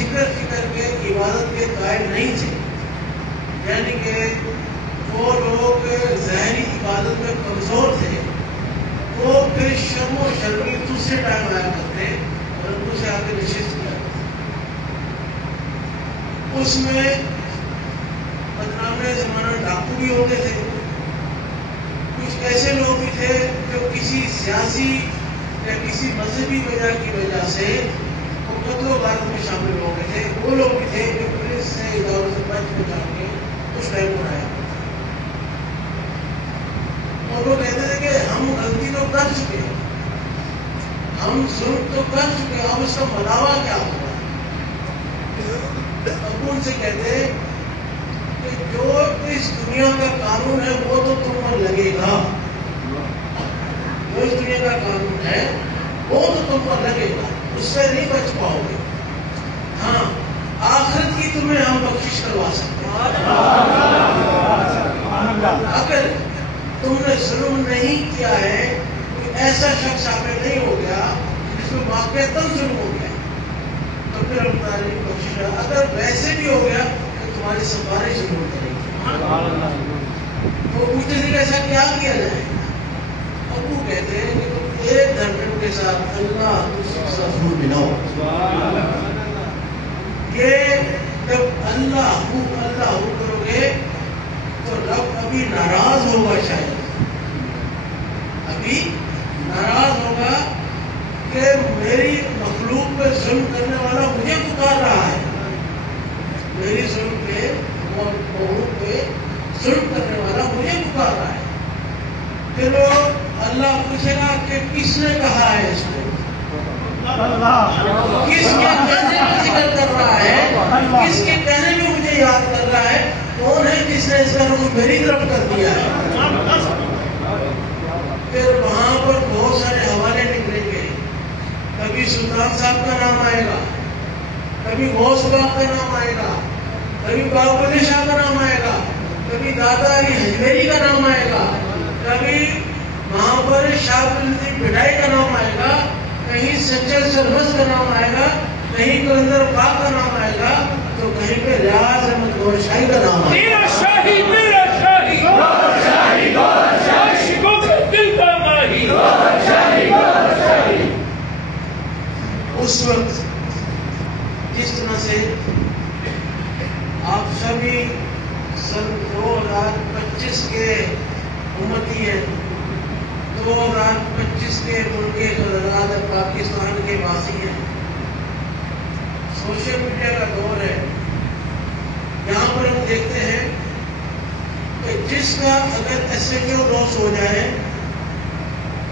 ذکر فکر کے عبادت کے قائل نہیں تھے، یعنی کہ وہ لوگ ظاہری عبادت میں کمزور تھے، وہ پھر شرم و شرمی دوسرے ٹائم آیا کرتے اور ان سے آ کے نشست کیا کرتے۔ اس میں بدنام زمانہ ڈاکو بھی ہوتے تھے، کچھ ایسے لوگ بھی تھے جو کسی سیاسی یا کسی مذہبی وجہ کی وجہ سے قتل و غارت میں شامل ہو گئے تھے، وہ لوگ بھی تھے جو پولیس سے اداروں سے بچ بچا کے کچھ ٹائم بنایا، اور وہ کہتے تھے کہ ہم غلطی تو کر چکے ہیں، ہم ظلم تو کر چکے ہیں، اب اس کا مداوع کیا ہوگا؟ اب ان سے کہتے ہیں کہ جو اس دنیا کا قانون ہے وہ تو تم پر لگے گا، جو اس دنیا کا قانون ہے وہ تو تم پر لگے گا، اس سے نہیں بچ پاؤ گے۔ ہاں، آخرت کی تمہیں ہم بخشش کروا سکتے ہیں، اگر تم نے ظلم نہیں کیا ہے، کوئی ایسا شخص آپ میں نہیں ہو گیا جس میں واقعتاً ظلم ہو گیا، تو پھر ہم تمہاری بخشش ہے، اگر ویسے بھی ہو گیا تو تمہاری سفارش ضرور کرے گی۔ تو پوچھتے تھے کہ ایسا کیا کیا جائے؟ ابو کہتے ہیں کہ تم ایک گھنٹے کے ساتھ اللہ ضرور ملاؤ، یہ جب اللہ کرو گے تو رب ابھی ناراض ہوگا، شاید ابھی ناراض ہوگا کہ میری مخلوق پہ ظلم کرنے والا مجھے پکار رہا ہے، میری ظلم پہ مخلوق پہ ظلم کرنے والا مجھے پکار رہا ہے۔ پھر اللہ پوچھے گا کہ کس نے کہا ہے اس کو، کس کے کہنے میں ذکر کر رہا ہے، کس کے کہنے میں مجھے یاد کر رہا ہے، کون ہے جس نے اس کا رخ میری طرف کر دیا ہے؟ پھر وہاں پر بہت سارے حوالے نکلیں گے، کبھی سلطان صاحب کا نام آئے گا، کبھی غوث باغ کا نام آئے گا، کبھی باغ شاہ کا نام آئے گا، کبھی دادا علی حجویری کا نام آئے گا، کبھی وہاں پر شاہ عبداللطیف بھٹائی کا نام آئے گا، کہیں سچل سربز کا نام آئے گا، کہیں کلندر پاک کا نام آئے گا، تو کہیں پہ ریاض احمد گوہر شاہی کا نام آئے گا۔ میرا شاہی، میرا شاہی، گوہر شاہی، گوہر شاہی، گوہر دل کا ماہی، گوہر شاہی، گوہر شاہی۔ اس وقت جس طرح سے آپ سبھی سن 2025 کے امتی ہیں، 2025 کے ملک آزاد پاکستان کے واسی ہیں، سوشل میڈیا کا دور ہے، یہاں پر ہم دیکھتے ہیں کہ جس کا اگر SHO لاس ہو جائے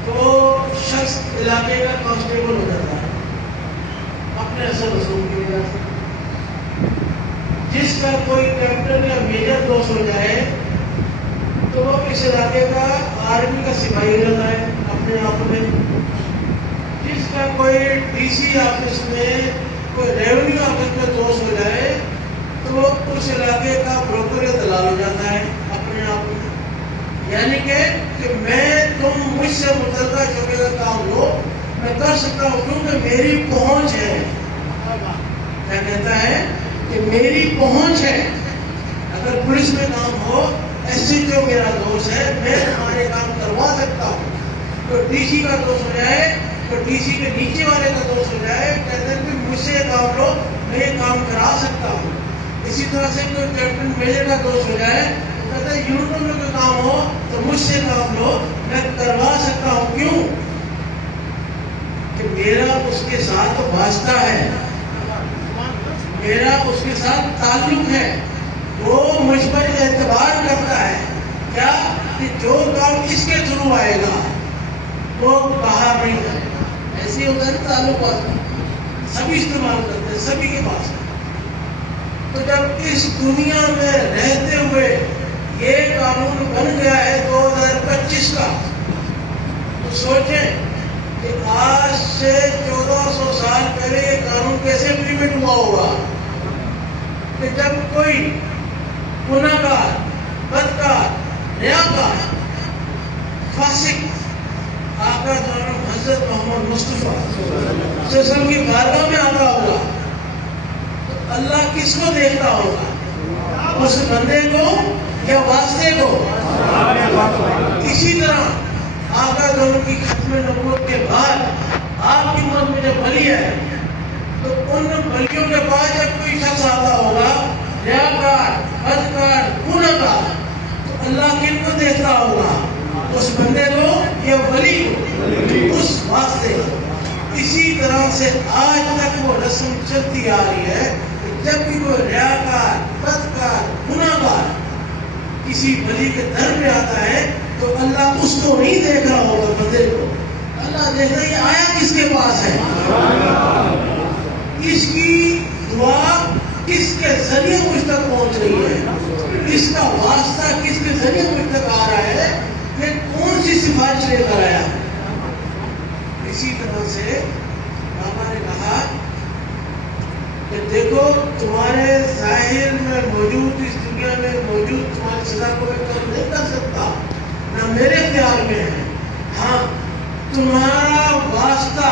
تو شخص علاقے کا کانسٹیبل ہو جاتا ہے اپنے اثر رسوم کی وجہ سے، جس کا کوئی کیپٹن یا میجر لاس ہو جائے تو وہ اس علاقے کا آرمی کا سپاہی ہو جاتا ہے اپنے آپ میں، جس کا کوئی DC آفس میں، کوئی ریونیو آفس میں دوست ہو جائے تو وہ اس علاقے کا بروکر یا دلال ہو جاتا ہے اپنے آپ میں، یعنی کہ میں تم مجھ سے متعلقہ شعبے کا کام لو، میں کر سکتا ہوں کیونکہ میری پہنچ ہے۔ کیا کہتا ہے کہ میری پہنچ ہے، اگر پولیس میں کام ہو، SHO میرا دوست ہے، میں تمہارے کام کروا سکتا ہوں، تو DC کا دوست ہو جائے، تو DC کے نیچے والے کا دوست ہو جائے، کہتے ہیں کہ مجھ سے یہ کام لو، میں یہ کام کرا سکتا ہوں۔ اسی طرح سے کوئی کیپٹن میجر کا دوست ہو جائے، تو کہتے ہیں یونٹوں میں کوئی کام ہو تو مجھ سے کام لو، میں کروا سکتا ہوں۔ کیوں؟ کہ میرا اس کے ساتھ واسطہ ہے، میرا اس کے ساتھ تعلق ہے، وہ مجھ پر اعتبار کرتا ہے، کیا کہ جو کام اس کے تھرو آئے گا وہ باہر نہیں جائے گا۔ ایسے ہوتا ہے تعلقات سبھی استعمال کرتے ہیں، سبھی کے پاس ہے۔ تو جب اس دنیا میں رہتے ہوئے یہ قانون بن گیا ہے 2025 کا، تو سوچیں کہ آج سے 1400 سال پہلے یہ قانون کیسے امپلیمنٹ ہوا ہوگا، کہ جب کوئی گناہگار، بدکار، ریاکار، فاسق آقا جانب حضرت محمد مصطفیٰ صلی اللہ علیہ وسلم کی بارگاہ میں آتا ہوگا اللہ کس کو دیکھتا ہوگا؟ اس بندے کو یا واسطے کو؟ اسی طرح آقا دونوں کی ختم نبوت کے بعد آپ کی امت میں جب ولی ہے تو ان ولیوں کے بعد جب کوئی شخص آتا ہوگا ریاکار، بدکار، گنہگار، تو اللہ کن کو دیکھتا ہوگا؟ اس بندے کو یا ولی کو، اس واسطے کو۔ اسی طرح سے آج تک وہ رسم چلتی آ رہی ہے کہ جب بھی کوئی ریاکار، بدکار، گنہگار کسی ولی کے در پہ آتا ہے تو اللہ اس کو نہیں دیکھ رہا ہوگا، بندے کو اللہ دیکھ رہا ہے یہ آیا کس کے پاس ہے، اس کی دعا کس کے ذریعے مجھ تک پہنچ رہی ہے، اس کا واسطہ کس کے ذریعے مجھ تک آ رہا ہے، یہ کون سی سفارش لے کر آیا۔ اسی طرح سے بابا نے کہا کہ دیکھو تمہارے ظاہر میں موجود، اس دنیا میں موجود تمہاری سزا کو میں کم نہیں کر سکتا، نہ میرے اختیار میں ہے، ہاں تمہارا واسطہ،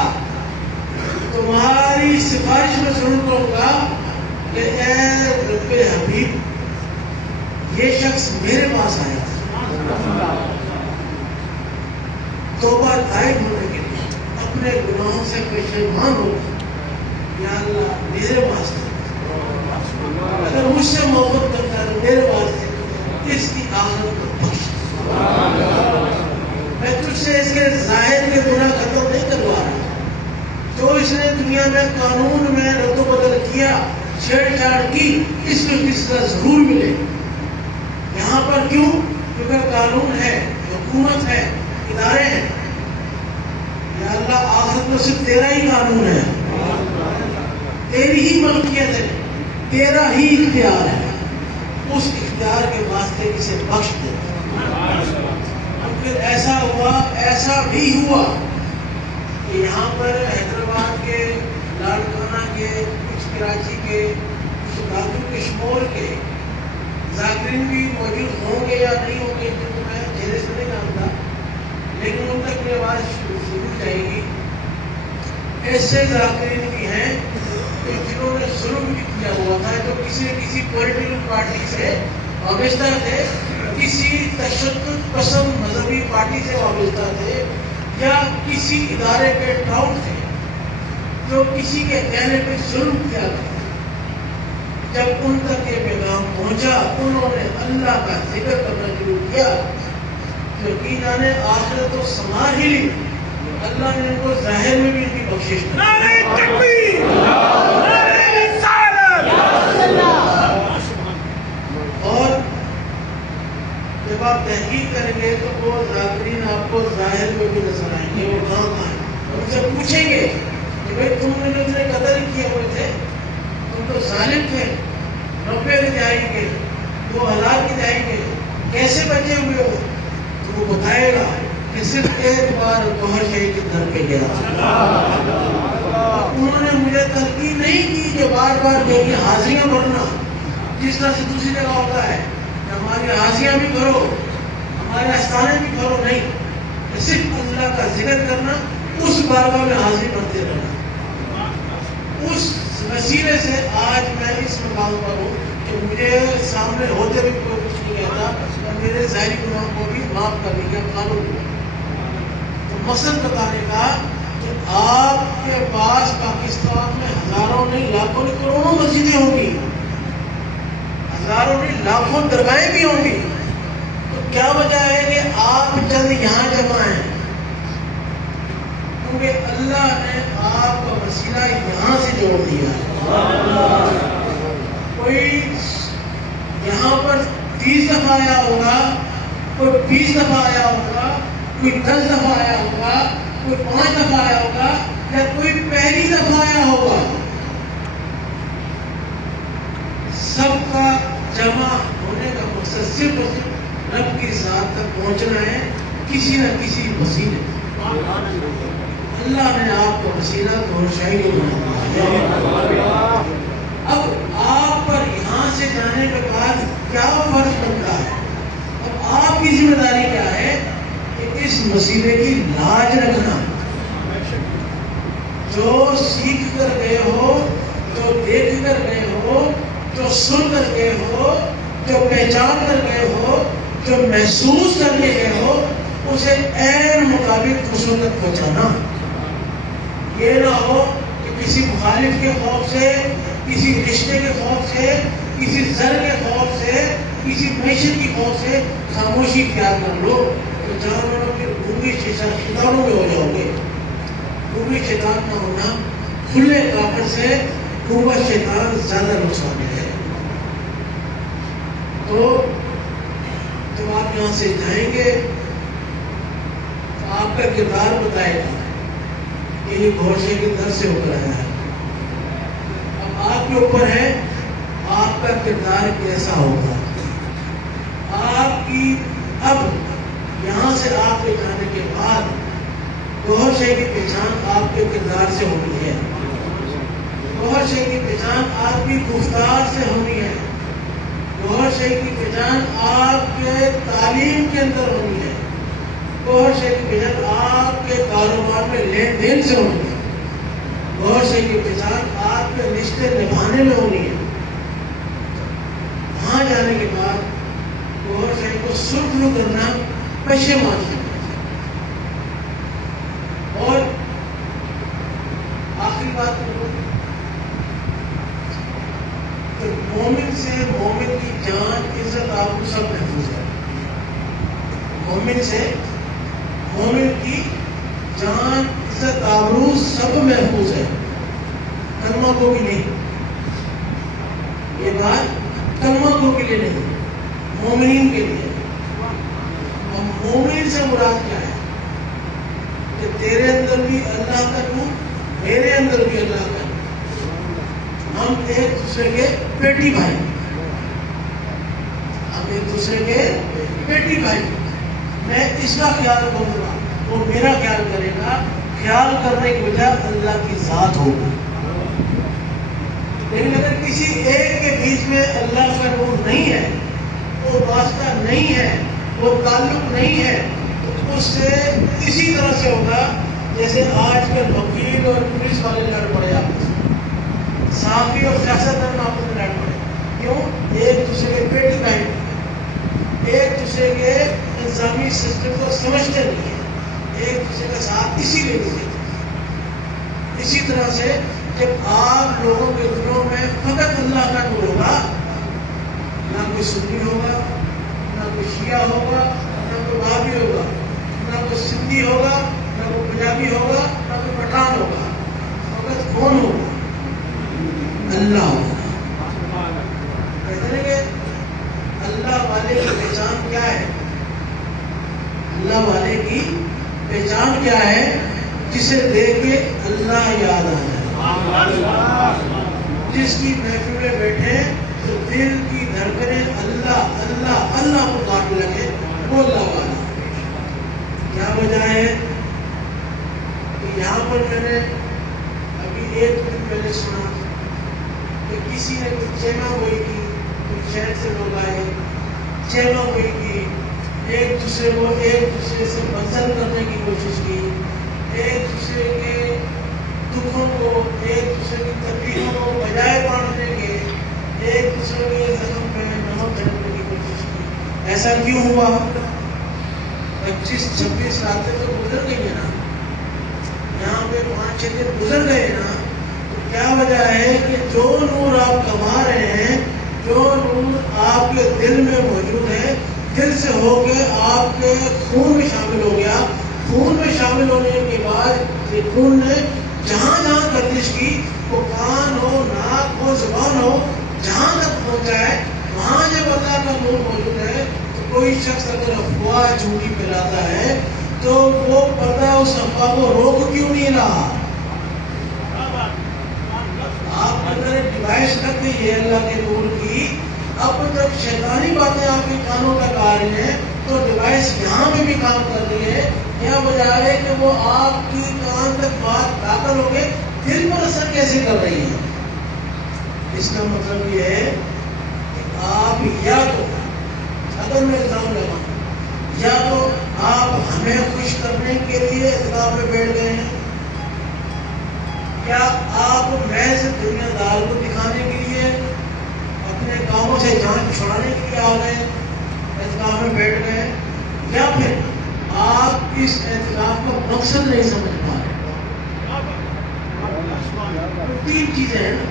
تمہاری سفارش میں ضرور کروں گا کہ اے رب حبیب یہ شخص میرے پاس آیا توبہ طائب ہونے کے لیے، اپنے گناہوں سے پشیمان ہو، یا اللہ میرے واسطے اگر مجھ سے محبت کرتا ہے میرے واسطے اس کی آخرت کو بخش، میں تجھ سے اس کے ظاہر کے گناہ ختم نہیں کروا رہا، جو اس نے دنیا میں قانون میں رد و بدل کیا، چھیڑ چھاڑ کی، اس کو کس طرح ضرور ملے۔ یہاں پر کیوں؟ کیونکہ قانون ہے، حکومت ہے، ادارے ہیں، یا اللہ آخرت میں صرف تیرا ہی قانون ہے، تیری ہی ملکیت ہے، تیرا ہی اختیار ہے، اس اختیار کے واسطے اسے بخش دے۔ اور پھر ایسا ہوا، ایسا بھی ہوا کہ یہاں پر حیدرآباد کے، لاڑکانہ کے، کچھ کراچی کے، کچھ دادو کشمور کے ذاکرین بھی موجود ہوں گے یا نہیں ہوں گے تو میں چہرے سے نہیں جانتا، لیکن ان تک میری آواز ضرور جائے گی۔ ایسے ذاکرین بھی ہیں کہ جنہوں نے ظلم بھی کیا ہوا تھا، جو کسی نہ کسی پولیٹیکل پارٹی سے وابستہ تھے، کسی تشدد پسند مذہبی پارٹی سے وابستہ تھے، یا کسی ادارے کے ٹاؤن تھے جو کسی کے کہنے پہ ظلم کیا تھا۔ جب ان تک یہ پیغام پہنچا انہوں نے اللہ کا ذکر کرنا شروع کیا، یقیناً آخرت تو سنبھال ہی لی، اللہ نے ان کو ظاہر میں بھی ان کی بخشش کی۔ نعرہ تکبیر، نعرہ رسالت۔ اور جب آپ تحقیق کریں گے تو وہ ذاکرین آپ کو ظاہر میں بھی نظر آئیں گے، وہ کہاں آئیں، ان سے پوچھیں گے کہ بھائی تم نے جو اتنے قتل کیے ہوئے تھے، تم تو ظالم تھے، 90 کے جائیں گے، 2000 کے جائیں گے، کیسے بچے ہوئے ہو؟ تو وہ بتائے گا کہ صرف ایک بار گوہر شہید کے در پہ گیا، انہوں نے مجھے تلقین نہیں کی کہ بار بار میری حاضریاں بھرنا، جس طرح سے دوسری جگہ ہوتا ہے کہ ہماری حاضریاں بھی بھرو، ہمارے آستانے بھی بھرو، نہیں، صرف اللہ کا ذکر کرنا، اس بارگاہ میں حاضری بھرتے رہنا۔ اس وسیلے سے آج میں اس مقام پر ہوں کہ مجھے سامنے ہوتے بھی کوئی کچھ نہیں کہتا اور میرے ظاہری گناہوں کو بھی معاف کر دیا قانون کو۔ تو مقصد بتانے کا کہ آپ کے پاس پاکستان میں ہزاروں نہیں لاکھوں نہیں کروڑوں مسجدیں ہوں گی، ہزاروں نہیں لاکھوں درگاہیں بھی ہوں گی، تو کیا وجہ ہے کہ آپ چند یہاں جمع ہیں؟ کیونکہ اللہ نے آپ کا وسیلہ یہاں سے جوڑ دیا ہے۔ کوئی یہاں پر 30 دفعہ آیا ہوگا، کوئی 20 دفعہ آیا ہوگا، کوئی 10 دفعہ آیا ہوگا، کوئی 5 دفعہ آیا ہوگا، یا کوئی پہلی دفعہ آیا ہوگا، سب کا جمع ہونے کا مقصد صرف اور صرف رب کی ذات تک پہنچنا ہے، کسی نہ کسی وسیلے۔ اللہ نے آپ کو وسیلہ پہنچائی بنایا۔ اب آپ پر یہاں سے جانے کے بعد کیا فرض بنتا ہے؟ اب آپ کی ذمہ داری کیا ہے کہ اس مسئلے کی لاج رکھنا۔ جو سیکھ کر گئے ہو جو دیکھ کر گئے ہو، جو سن کر گئے ہو، جو پہچان کر گئے ہو، جو محسوس کر کے گئے ہو، اسے عین مطابق دوسروں تک پہنچانا. یہ نہ ہو کہ کسی مخالف کے خوف سے، کسی رشتے کے خوف سے، کسی زر کے خوف سے، کسی معیشت کی خوف سے خاموشی اختیار کر لو تو جانوروں کے گونگے شیطانوں میں ہو جاؤ گے. گونگے شیطان نہ ہونا کھلے کافر سے گونگا شیطان زیادہ نقصان ہے. تو جب آپ یہاں سے جائیں گے تو آپ کا کردار بتائے گا کہ یہ گھوڑے کے در سے ہو کر آیا ہے. اب آپ کے اوپر ہے آپ کا کردار کیسا ہوگا. آپ کی اب یہاں سے آپ کے جانے کے بعد گوہر شے کی پہچان آپ کے کردار سے ہونی ہے. گوہر شے کی پہچان آپ کی گفتار سے ہونی ہے. گوہر شے کی پہچان آپ کے تعلیم کے اندر ہونی ہے. گوہر شے کی پہچان آپ کے کاروبار میں لین دین سے ہونی ہے. گوہر شے کی پہچان آپ کے رشتے نبھانے میں ہونی ہے. وہاں جانے کے بعد گوہر شے کو سرخرو کرنا پشیمان ہے. اور آخری بات کروں تو مومن سے مومن کی جان عزت آبرو سب محفوظ ہے. مومن سے مومن کی جان عزت آبرو سب محفوظ ہے. کلمہ کو بھی نہیں. یہ بات کلمہ کو کے لیے نہیں، مومنین کے لیے. اور مومن سے مراد کیا ہے کہ تیرے اندر بھی اللہ کا نور، میرے اندر بھی اللہ کا نور. ہم ایک دوسرے کے بیٹی بھائی، ہم ایک دوسرے کے بیٹی بھائی. میں اس کا خیال کروں گا، وہ میرا خیال کرے گا. خیال کرنے کی وجہ اللہ کی ذات ہوگی. لیکن اگر کسی ایک کے بیچ میں اللہ کا نور نہیں ہے، وہ واسطہ نہیں ہے، وہ تعلق نہیں ہے، تو اس سے اسی طرح سے ہوگا جیسے آج کل وکیل اور پولیس والے لڑ پڑے آپ سے، صحافی اور سیاستدان آپس میں لڑ پڑے. کیوں؟ ایک دوسرے کے پیٹ بہن، ایک دوسرے کے انتظامی سسٹم کو سمجھتے نہیں ہیں، ایک دوسرے کا ساتھ اسی لیے نہیں دیتے. اسی طرح سے جب آپ لوگوں کے دلوں میں فقط اللہ کا نور ہوگا، نہ کوئی سنی ہوگا، نہ کوئی شیعہ ہوگا، نہ کوئی وہابی ہوگا، نہ کوئی سندھی ہوگا، نہ کوئی پنجابی ہوگا، نہ کوئی پٹھان ہوگا. فقط کون ہوگا؟ اللہ ہوگا. کہتے ہیں کہ اللہ والے کی پہچان کیا ہے؟ اللہ والے کی پہچان کیا ہے؟ جسے دیکھ کے اللہ یاد آ جائے. جس کی محفل میں بیٹھے تو دل کی دھڑکنیں اللہ اللہ اللہ کو کاٹنے لگے، وہ اللہ والا. کیا وجہ ہے کہ یہاں پر میں نے ابھی ایک دن پہلے سنا کہ کسی نے کچھ چیما ہوئی کی، کچھ شہر سے لوگ آئے، چیما ہوئی کی، ایک دوسرے کو ایک دوسرے سے بدل کرنے کی کوشش کی، ایک دوسرے کے دکھوں کو، ایک دوسرے کی تکلیفوں کو بجائے بانٹنے کے ایک دوسرے کے زخم پہ نمک ڈالنے کی کوشش کی. ایسا کیوں ہوا؟ 25-26 راتیں تو گزر گئی ہیں نا، یہاں پہ 5-6 دن گزر گئے نا. تو کیا وجہ ہے کہ جو نور آپ کما رہے ہیں، جو نور آپ کے دل میں موجود ہے، دل سے ہو کے آپ کے خون میں شامل ہو گیا. خون میں شامل ہونے کے بعد یہ خون نے جہاں جہاں گردش کی، وہ کان ہو، ناک ہو، زبان ہو، جہاں تک پہنچا ہے وہاں جب اللہ کا نور موجود ہے تو کوئی شخص اگر افواہ جھوٹی پھیلاتا ہے تو وہ پتہ اس افواہ کو روک کیوں نہیں رہا. آپ اندر ڈیوائس رکھ دیجیے اللہ کے نور کی. اب جب شیطانی باتیں آپ کے کانوں تک آ رہی ہیں تو ڈیوائس یہاں پہ بھی کام کر رہی ہے. یہ وجہ ہے کہ وہ آپ کی کان تک بات داخل ہو کے دل پر اثر کیسے کر رہی ہے. اس کا مطلب یہ ہے کہ آپ یا تو اگر میں الزام لگاؤں، یا تو آپ ہمیں خوش کرنے کے لیے اطلاع میں بیٹھ گئے ہیں، کیا آپ محض دنیا دار کو دکھانے کے لیے اپنے کاموں سے جان چھڑانے کے لیے آ گئے، اعتکاف میں بیٹھ گئے، یا پھر آپ اس اعتکاف کا مقصد نہیں سمجھ پا رہے؟ تین چیزیں ہیں نا،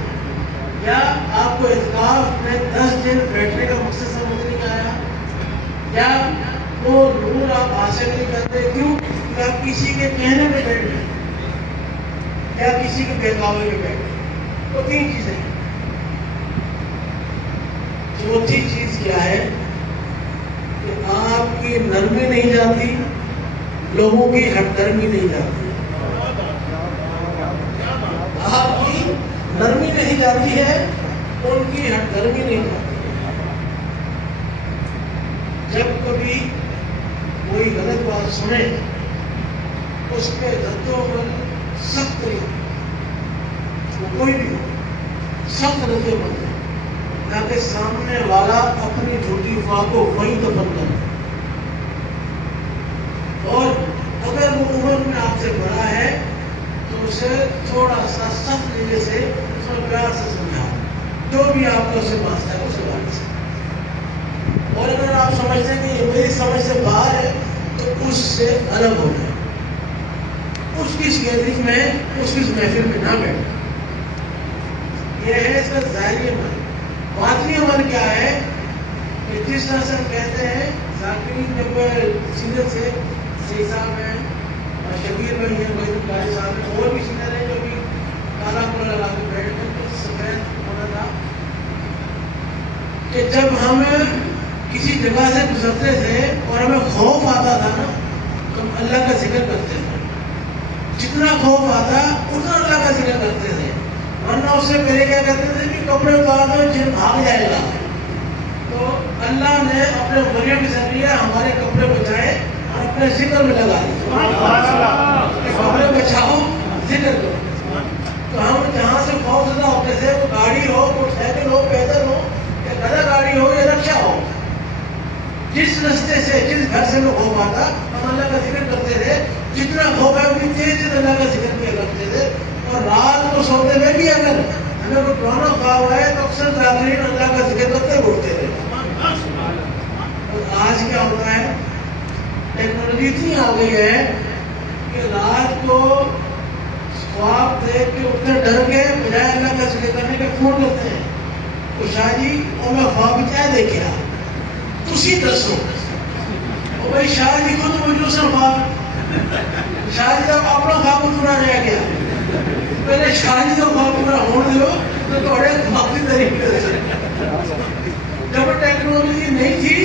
یا آپ کو اعتکاف میں 10 دن بیٹھنے کا مقصد سمجھ نہیں آیا، یا وہ نور آپ حاصل نہیں کرتے کیوں کہ آپ کسی کے کہنے پہ بیٹھ گئے یا کسی کے بہکاوے پہ بیٹھ گئے. وہ تین چیزیں ہیں. چوتھی چیز کیا ہے کہ آپ کی نرمی نہیں جاتی، لوگوں کی ہٹ درمی نہیں جاتی. آپ کی نرمی نہیں جاتی ہے، ان کی ہٹ درمی نہیں جاتی. جب کبھی کوئی غلط بات سنے اس پہ ردو عمل سخت نہیں، وہ کوئی بھی ہو سخت ردو عمل ہے تاکہ سامنے والا اپنی جھوٹی افواہ کو وہیں دفن کرے. اور اگر وہ عمر میں آپ سے بڑا ہے تو اسے تھوڑا سا سخت طریقے سے اس میں پیار سے سمجھاؤ، جو بھی آپ کو اسے واسطہ ہے اسے بات سے. اور اگر آپ سمجھتے ہیں کہ یہ میری سمجھ سے باہر ہے تو اس سے الگ ہو جائے، اس کی گیدرنگ میں اس کی محفل میں نہ بیٹھے. یہ ہے اس کا ظاہری عمل. باطنی عمل کیا ہے کہ جس طرح سے ہم کہتے ہیں ذاکرین جب سینئر سے صحیح صاحب ہیں اور شبیر بھائی ہیں، وحید القاری صاحب ہیں، اور بھی سینئر ہیں جو بھی کالا کولا لگا کے بیٹھ گئے تو سفید ہونا تھا کہ جب ہم کسی جگہ سے گزرتے تھے اور ہمیں خوف آتا تھا نا تو ہم اللہ کا ذکر کرتے تھے. جتنا خوف آتا اتنا اللہ کا ذکر کرتے تھے، ورنہ اس سے پہلے کیا کرتے تھے کہ کپڑے اتار دو جن بھاگ جائے گا. تو اللہ نے اپنے ولیوں کے ذریعے ہمارے کپڑے بچائے اور اپنے ذکر میں لگا دیے. کپڑے بچاؤ، ذکر کرو. تو ہم جہاں سے خوف زدہ ہوتے تھے، وہ گاڑی ہو، موٹر سائیکل ہو، پیدل ہو یا گدا گاڑی ہو یا رکشا ہو، جس رستے سے جس گھر سے لوگ خوف آتا ہم اللہ کا ذکر کرتے تھے. جتنا خوف ہے اتنی تیز اللہ کا ذکر کیا کرتے تھے. اور رات کو سوتے ہوئے بھی اگر ہمیں کوئی پرانا خواب ہے تو اکثر ذاکرین اللہ کا ذکر کرتے اٹھتے تھے. اور آج کیا ہوتا ہے، ٹیکنالوجی اتنی آ گئی ہے کہ رات کو خواب دیکھ کے اٹھتے ڈر کے بجائے اللہ کا ذکر کرنے کے فون کرتے ہیں. تو شاہ جی اور میں خواب کیا دیکھا تسی دسو. اور بھائی شاہ جی کو تو مجھے سر خواب شاہ جی کا اپنا خواب پورا رہ گیا. پہلے شاہ جی کا خواب پورا ہونے دو تو تھوڑے خواب کی طریقے سے. جب ٹیکنالوجی نہیں تھی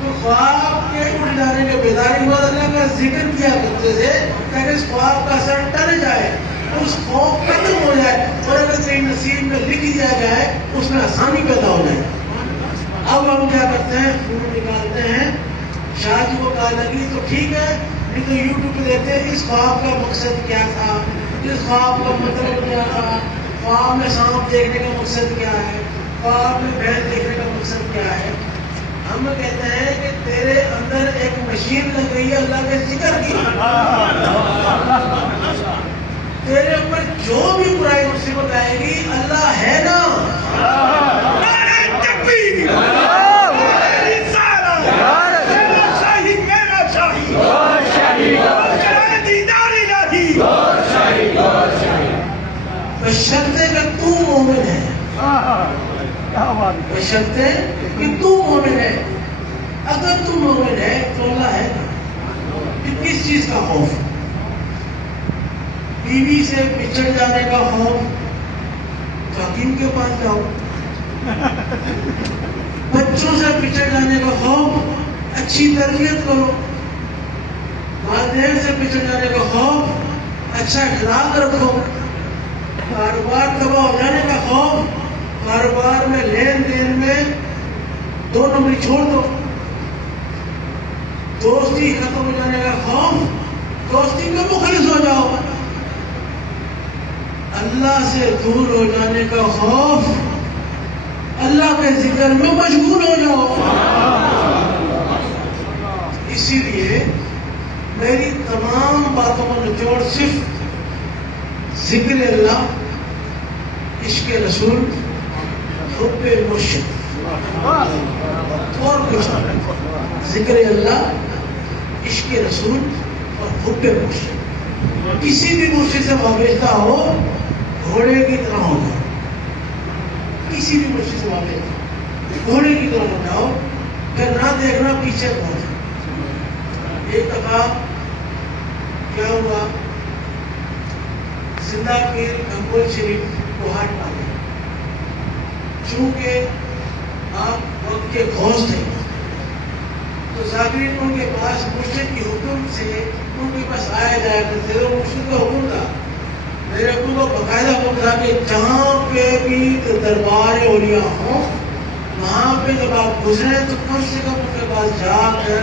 تو خواب کے اٹھ جانے کے بیداری بعد اللہ کا ذکر کیا کرتے تھے تاکہ اس خواب کا اثر ٹل جائے، اس خوف ختم ہو جائے، اور اگر صحیح نصیب میں لکھ دیا جائے اس میں آسانی پیدا ہو جائے. اب ہم کیا کرتے ہیں، فون نکالتے ہیں، شاہ جی کو کہا لگی تو ٹھیک ہے، نہیں تو یوٹیوب پہ دیکھتے ہیں اس خواب کا مقصد کیا تھا، اس خواب کا مطلب کیا تھا، خواب میں سانپ دیکھنے کا مقصد کیا ہے، خواب میں بھینس دیکھنے کا مقصد کیا ہے. ہم کہتے ہیں کہ تیرے اندر ایک مشین لگ گئی ہے اللہ کے ذکر کی. تیرے اوپر جو بھی برائی مصیبت آئے گی اللہ ہے نا. بشرطے کہ تو مومن ہے، بشرطے کہ تو مومن ہے. اگر تو مومن ہے تو اللہ ہے نا. کس چیز کا خوف؟ بیوی سے بچھڑ جانے کا خوف تو حکیم کے پاس جاؤ. بچوں سے بچھڑ جانے کا خوف اچھی تربیت کرو. والدین سے بچھڑ جانے کا خوف اچھا اخلاق رکھو. کاروبار تباہ ہو جانے کا خوف، کاروبار میں لین دین میں 2 نمبری چھوڑ دو. دوستی ختم ہو جانے کا خوف، دوستی میں مخلص ہو جاؤ. اللہ سے دور ہو جانے کا خوف، اللہ کے ذکر میں مشغول ہو جاؤ. اسی لیے میری تمام باتوں کا نچوڑ صرف ذکر اللہ، عشق رسول، حب مرشد، اور کچھ نہیں. ذکر اللہ، عشق رسول اور حب مرشد. کسی بھی مرشد سے وابستہ ہو گھوڑے کی طرح ہوگا. کسی بھی مرشد سے وابستہ گھوڑے کی طرح ہو جاؤ، پھر نہ دیکھنا پیچھے پہنچ. ایک دفعہ کیا ہوا، زندہ پیر گنگول شریف کو ہاتھ ڈالے. چونکہ آپ وقت کے گھوش تھے تو ذاکرین ان کے پاس مرشد کے حکم سے ان کے پاس آیا جایا کرتے تھے. مرشد کا حکم تھا، میرے ابو کا باقاعدہ حکم تھا کہ جہاں پہ بھی دربار اولیاء ہوں وہاں پہ جب آپ گزرے تو کم سے کم ان کے پاس جا کر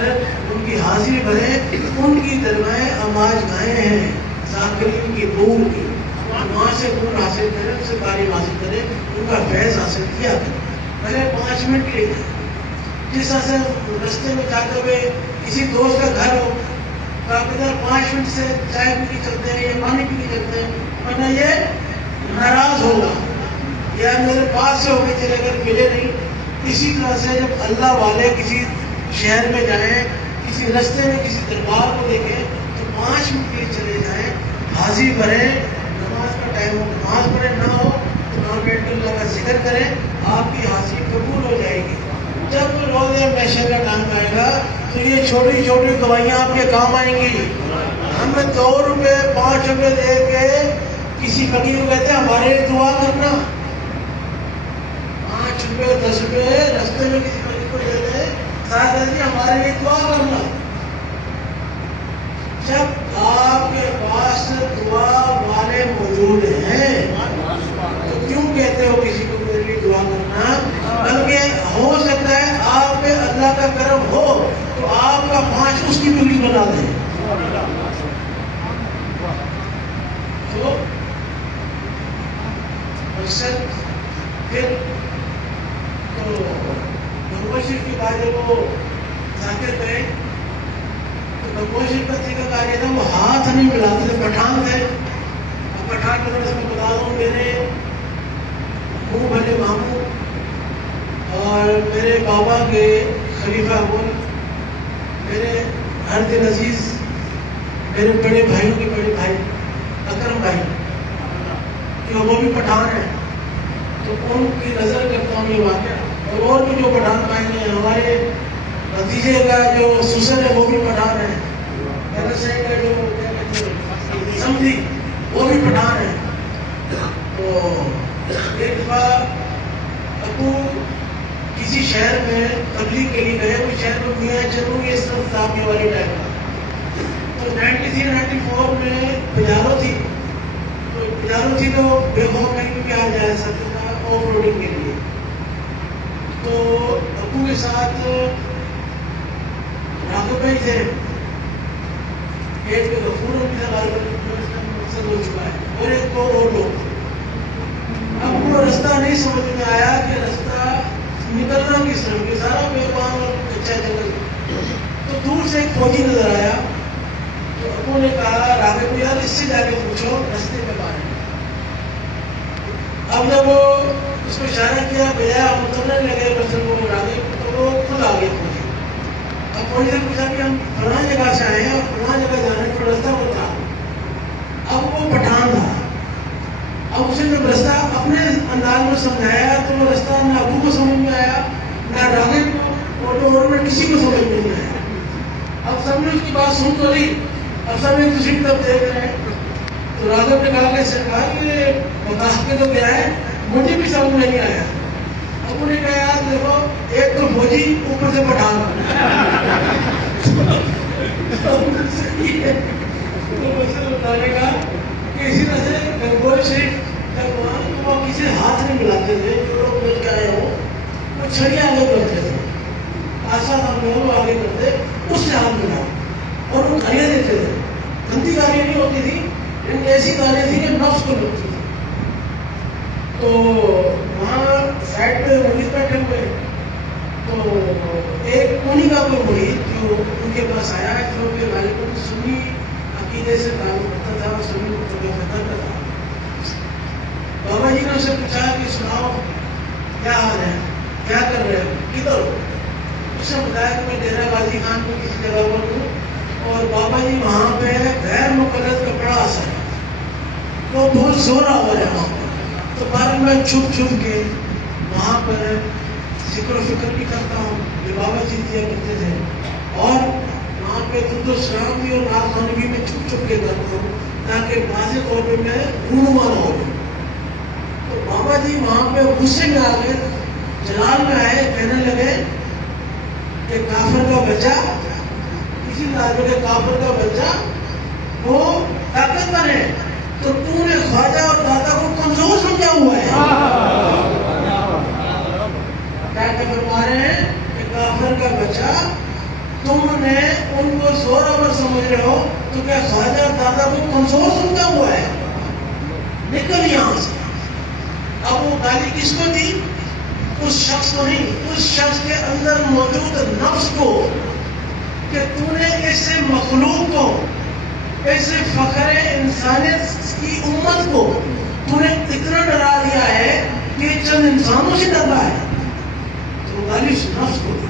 ان کی حاضری بھرے، ان کی درگاہیں آماج گاہیں ہیں ذاکرین کی نور کی، وہاں سے نور حاصل کریں، ان سے تعلیم حاصل کریں، ان کا فیض حاصل کیا کریں. پہلے 5 منٹ کے لیے جس طرح سے رستے میں جاتے ہوئے کسی دوست کا گھر ہو تو آپ ادھر 5 منٹ سے چائے پی کے چلتے ہیں یا پانی پی کے چلتے ہیں، ورنہ یہ ناراض ہوگا یا میرے پاس سے ہو کے چلے کر ملے نہیں. اسی طرح سے جب اللہ والے کسی شہر میں جائیں، کسی رستے میں کسی دربار کو دیکھیں تو 5 منٹ کے لیے چلے جائیں، حاضری بھریں، نماز کا ٹائم ہو نماز پڑھیں، نہ ہو تو وہاں بیٹھ کر اللہ کا ذکر کریں، آپ کی حاضری قبول ہو جائے گی. جب روزے محشر کا ٹائم آئے گا تو یہ چھوٹی چھوٹی دوائیاں آپ کے کام آئیں گی. ہمیں 2 روپے 5 روپے دے کے کسی فقیر کو کہتے ہیں ہمارے لیے دعا کرنا. 5 روپے 10 روپے رستے میں کسی فقیر کو دے دیں، ساتھ ہمارے لیے دعا کرنا. جب آپ کے پاس دعا والے موجود ہیں تو کیوں کہتے ہو کسی کو میرے لیے دعا کرنا؟ بلکہ ہو سکتا ہے آپ پہ اللہ کا کرم ہو تو آپ کا 5 اس کی بگڑی بنا دیں. تو مقصد پھر تو گنگول شریف کی بات جب وہ ذاکر کریں تو گنگول شریف کا طریقہ کار یہ تھا، وہ ہاتھ نہیں ملاتے تھے. پٹھان تھے. اب پٹھان کے طرف میں بتا دوں، میرے منہ بھلے ماموں اور میرے بابا کے خلیفہ اول، میرے ہر دل عزیز، میرے بڑے بھائیوں کے بڑے بھائی اکرم بھائی، کہ وہ بھی پٹھان ہیں، تو ان کی نظر کرتا ہوں یہ واقعہ. اور بھی جو پٹھان بھائی ہیں، ہمارے بھتیجے کا جو سسر ہے وہ بھی پٹھان ہے، کا جو سمجھی وہ بھی پٹھان ہے. تو ایک دفعہ ابو کسی شہر میں تبلیغ کے لیے گئے، اس شہر میں میاں چلوں یہ سب تاپی والی ٹائم کا. تو 93-94 میں پجارو تھی، تو بے خوف کہیں بھی آ جا سکتا تھا آف روڈنگ کے لیے. تو ابو کے ساتھ راغب بھائی تھے، ایک غفور بھی تھا مقصد ہو چکا ہے، اور ایک دو اور لوگ. اب وہ رستہ نہیں سمجھ میں آیا کہ رستہ نکلنا کس طرح کے، سارا بیابان اور کچا جنگل. تو دور سے ایک فوجی نظر آیا تو ابو نے کہا راغب بھائی یار اس سے جا کے پوچھو رستے پہ پا رہے ہیں. اب جب وہ اس کو اشارہ کیا بھیا ہم اترنے لگے بس وہ راغب، تو وہ خود آگے پہنچے. اب فوجی نے پوچھا کہ ہم فلاں جگہ سے آئے ہیں اور فلاں جگہ جانے کا رستہ بتا. اب وہ پٹھان تھا. اب اسے جب رستہ اپنے انداز میں سمجھایا تو وہ رستہ نہ ابو کو سمجھ میں آیا نہ راغب کو، اور میں کسی کو سمجھ میں نہیں آیا. اب سب نے اس کی بات سن تو لی، اب سب ایک دوسری طرف دیکھ رہے ہیں. تو راغب نے کہا کہ سرکار یہ بتا کے تو گیا ہے، مجھے بھی سمجھ میں نہیں آیا. ابو نے کہا یار دیکھو ایک تو فوجی اوپر سے پٹھان بتانے کا کہ اسی طرح سے گنگول شریف جب وہاں تو وہ کسی ہاتھ نہیں ملاتے تھے، جو لوگ مل کے آئے ہو وہ چھڑیاں آگے کرتے تھے، آسان ہم لوگ وہ آگے کرتے اس سے ہاتھ ملا اور وہ گالیاں دیتے تھے. گندی گالیاں نہیں ہوتی تھی لیکن ایسی گالیاں تھیں کہ نفس کو لگتی تھی. تو وہاں سائڈ پہ مرید بیٹھے ہوئے، تو ایک انہیں کا کوئی مرید جو ان کے پاس آیا جو کہ غالباً سنی عقیدے سے تعلق رکھتا تھا اور سنی کو کرتا تھا. سے پوچھا کہ سناؤ کیا حال ہے, کیا کر رہے ہو, کدھر ہو؟ اس نے بتایا کہ میں ڈیرہ غازی خان میں کسی جگہ پر ہوں اور بابا جی وہاں پہ غیر مقرر کپڑا اثر ہے, وہ بہت زورا ہو رہا ہے وہاں پر. تو بارہ میں چھپ چھپ کے وہاں پر ذکر و فکر بھی کرتا ہوں جو بابا جی دیا کرتے تھے, اور وہاں پہ درود و سلام بھی اور نعت خوانی بھی میں چھپ چھپ کے کرتا ہوں تاکہ واضح طور پہ میں رونما نہ ہو جاؤں. تو بابا جی وہاں پہ غصے میں آ گئے, جلال میں آئے, کہنے لگے کہ کافر کا بچہ, کسی علاقے کے کافر کا بچہ وہ طاقتور ہے, تو تو نے خواجہ اور دادا کو کمزور سمجھا ہوا ہے. کیا فرما رہے ہیں کہ کافر کا بچہ تم نے ان کو زورآور سمجھ رہے ہو, تو کیا خواجہ اور دادا کو کمزور سمجھا ہوا ہے؟ نکل یہاں سے. اب وہ گالی کس کو دی؟ اس شخص کو نہیں, اس شخص کے اندر موجود نفس کو, کہ تو نے اس مخلوق کو, اس فخر انسانیت کی امت کو تو نے اتنا ڈرا دیا ہے کہ چند انسانوں سے ڈر رہا ہے. تو گالی اس نفس کو دی.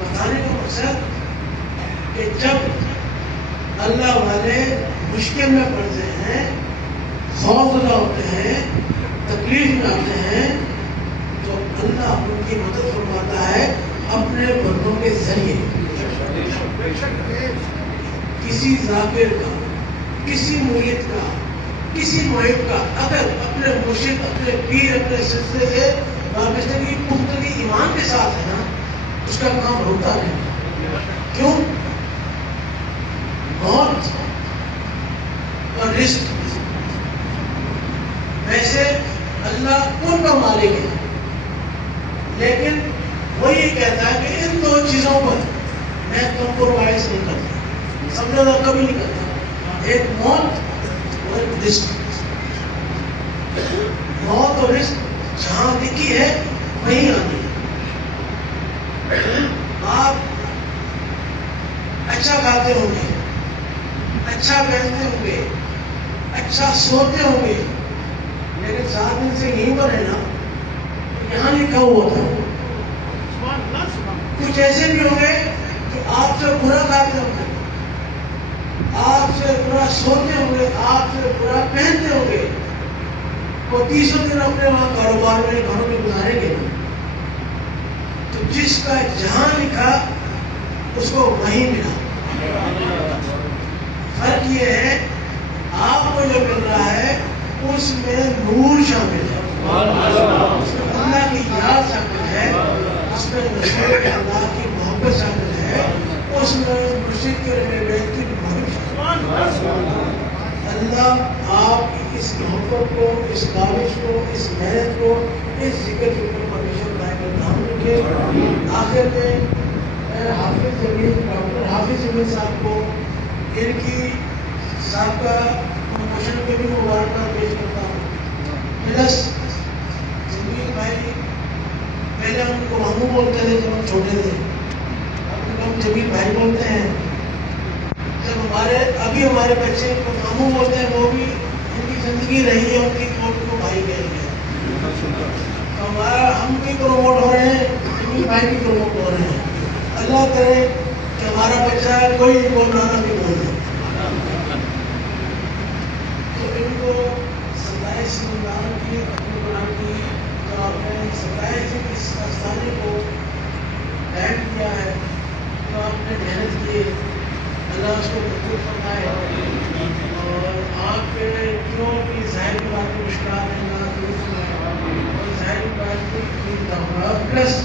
بتانے کا مقصد کہ جب اللہ والے مشکل میں پڑتے ہیں, خوف زدہ ہوتے ہیں, تکلیف میں آتے ہیں, تو اللہ ان کی مدد فرماتا ہے اپنے بندوں کے ذریعے. کسی ذاکر کا, کسی مرید کا, کسی محب کا اگر اپنے مرشد, اپنے پیر, اپنے سلسلے سے وابستگی پختگی ایمان کے ساتھ ہے نا, اس کا کام ہوتا نہیں. کیوں؟ موت اور رزق ویسے اللہ ان کا مالک ہے, لیکن وہ یہ کہتا ہے کہ ان دو چیزوں پر میں کمپرومائز نہیں کرتا, سمجھوتا کبھی نہیں کرتا. ایک موت اور ایک رزق. موت اور رزق جہاں لکھی ہے وہیں آنی ہے. آپ اچھا کھاتے ہوں گے, اچھا پہنتے ہوں گے, اچھا سوتے ہوں گے, لیکن 7 دن سے یہیں پر ہے نا, یہاں لکھا ہوا تھا. کچھ ایسے بھی ہوں گے کہ آپ سے برا کھاتے ہوں گے, آپ سے برا سوتے ہوں گے, آپ سے برا پہنتے ہوں گے, وہ 30 دن اپنے وہاں کاروبار میں, گھروں میں گزاریں گے. تو جس کا جہاں لکھا اس کو وہیں ملا. فرق یہ ہے آپ کو جو مل رہا ہے اس میں نور شامل ہے, اللہ کی یاد شامل ہے, اس میں رسول اللہ کی محبت شامل ہے, اس میں مرشد کے رہبر کی محبت شامل ہے. اللہ آپ کی اس محبت کو, اس کاوش کو, اس محنت کو, اس ذکر فکر پر ہمیشہ قائم رکھے. آخر میں حافظ جمیل, ڈاکٹر حافظ جمیل صاحب کو ان کی سابقہ پروموشن پہ بھی مبارکباد پیش کرتا ہوں. پلس جمیل بھائی, پہلے ہم ان کو ماموں بولتے تھے جب ہم چھوٹے تھے, اب ان کو ہم جمیل بھائی بولتے ہیں. جب ابھی ہمارے بچے ان کو ماموں بولتے ہیں, وہ بھی ان کی زندگی رہی ہے, ان کی کوٹ کو بھائی کہہ گئے. ہمارا ہم بھی پروموٹ ہو رہے ہیں, جمیل بھائی بھی پروموٹ ہو رہے ہیں. اللہ کرے کہ ہمارا بچہ کوئی ان کو نانا بھی بول دے. تو ان کو 27 رمضان کی اپنے قرآن کی جو آپ نے 27 اس آستانے کو بیٹھ کیا ہے, جو آپ نے محنت کی, اللہ اس کو قبول فرمائے. اور آپ کے جو بھی ظاہر کی بات کی مشکلات ہیں اللہ دور فرمائے, اور ظاہر کی بات کی تمام پلس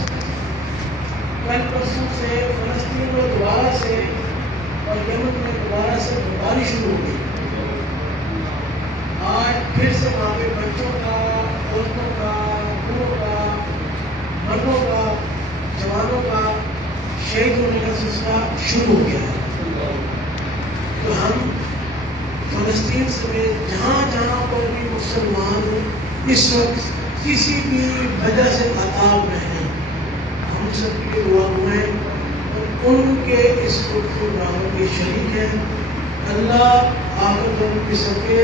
کل پرسوں سے فلسطین میں دوبارہ سے اور یمن میں دوبارہ سے بمباری شروع ہو گئی. آج پھر سے وہاں پہ بچوں کا, عورتوں کا, بوڑھوں کا, مردوں کا, جوانوں کا شہید ہونے کا سلسلہ شروع ہو گیا ہے. تو ہم فلسطین سمیت جہاں جہاں پر بھی مسلمان اس وقت کسی بھی وجہ سے عذاب میں ہیں, ہم سب کے دعا ہوئے اور ان کے اس راہوں کے شریک ہیں. اللہ آخر کی سب کے